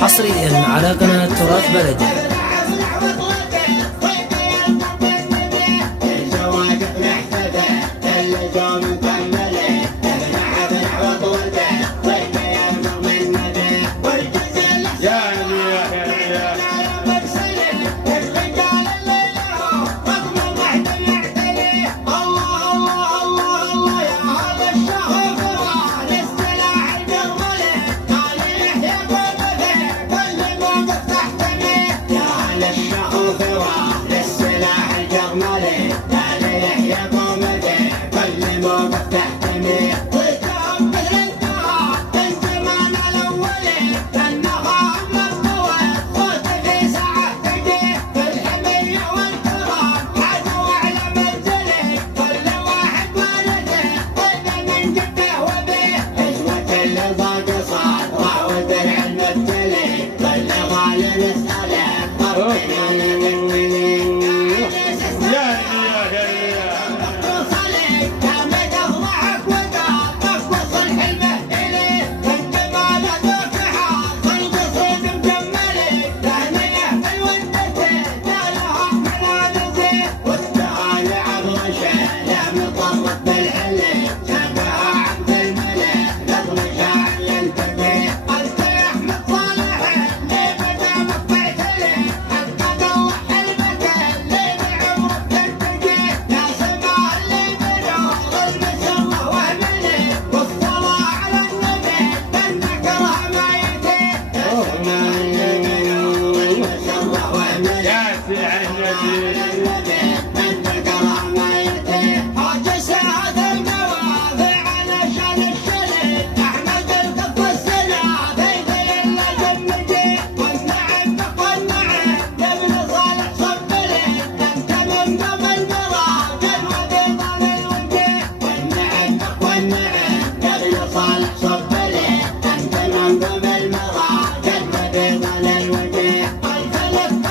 حصريا على قناة تراث بلدي.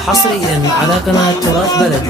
حصريا على قناة تراث بلدي.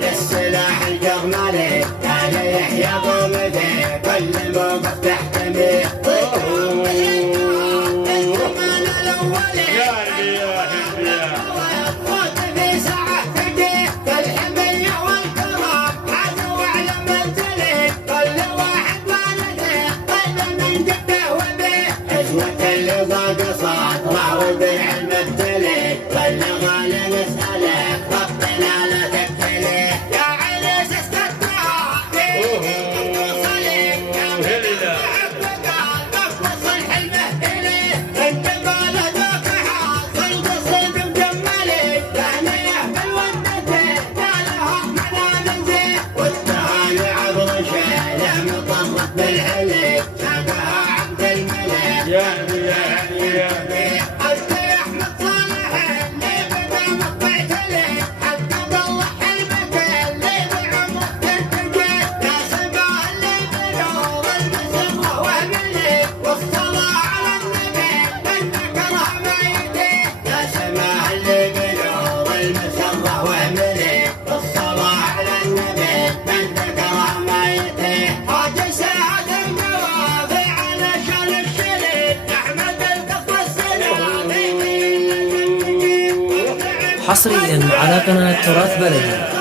للسلاح الجرمالي تعال يحيى قومتي كل الموقف تحتمي صوت في ساعة تجي كالحمية والكرام عدو على منزلي كل واحد ما ندري قلب من جده وبيه عزوة اللي ضاق صاد راود العلم التلي كل غالي نسألك ربنا لا تبتلي يا عريس استدعى صليك يا مهلة تقص الحلمة إلي انت قال ذاك حاصل قصيد مجملي تهنية بالودتي نالها منازل والتهاني عبر شيله مطرف بالحلي ساقها عبد الملك يا نبي يا نبي انت يا احمد صالح اللي بدا مقطعت لي حتى ضلع حلمك اللي بعمرك تنتجي يا سبع اللي بنور المسمى وهملي حصريا على قناة تراث بلدي.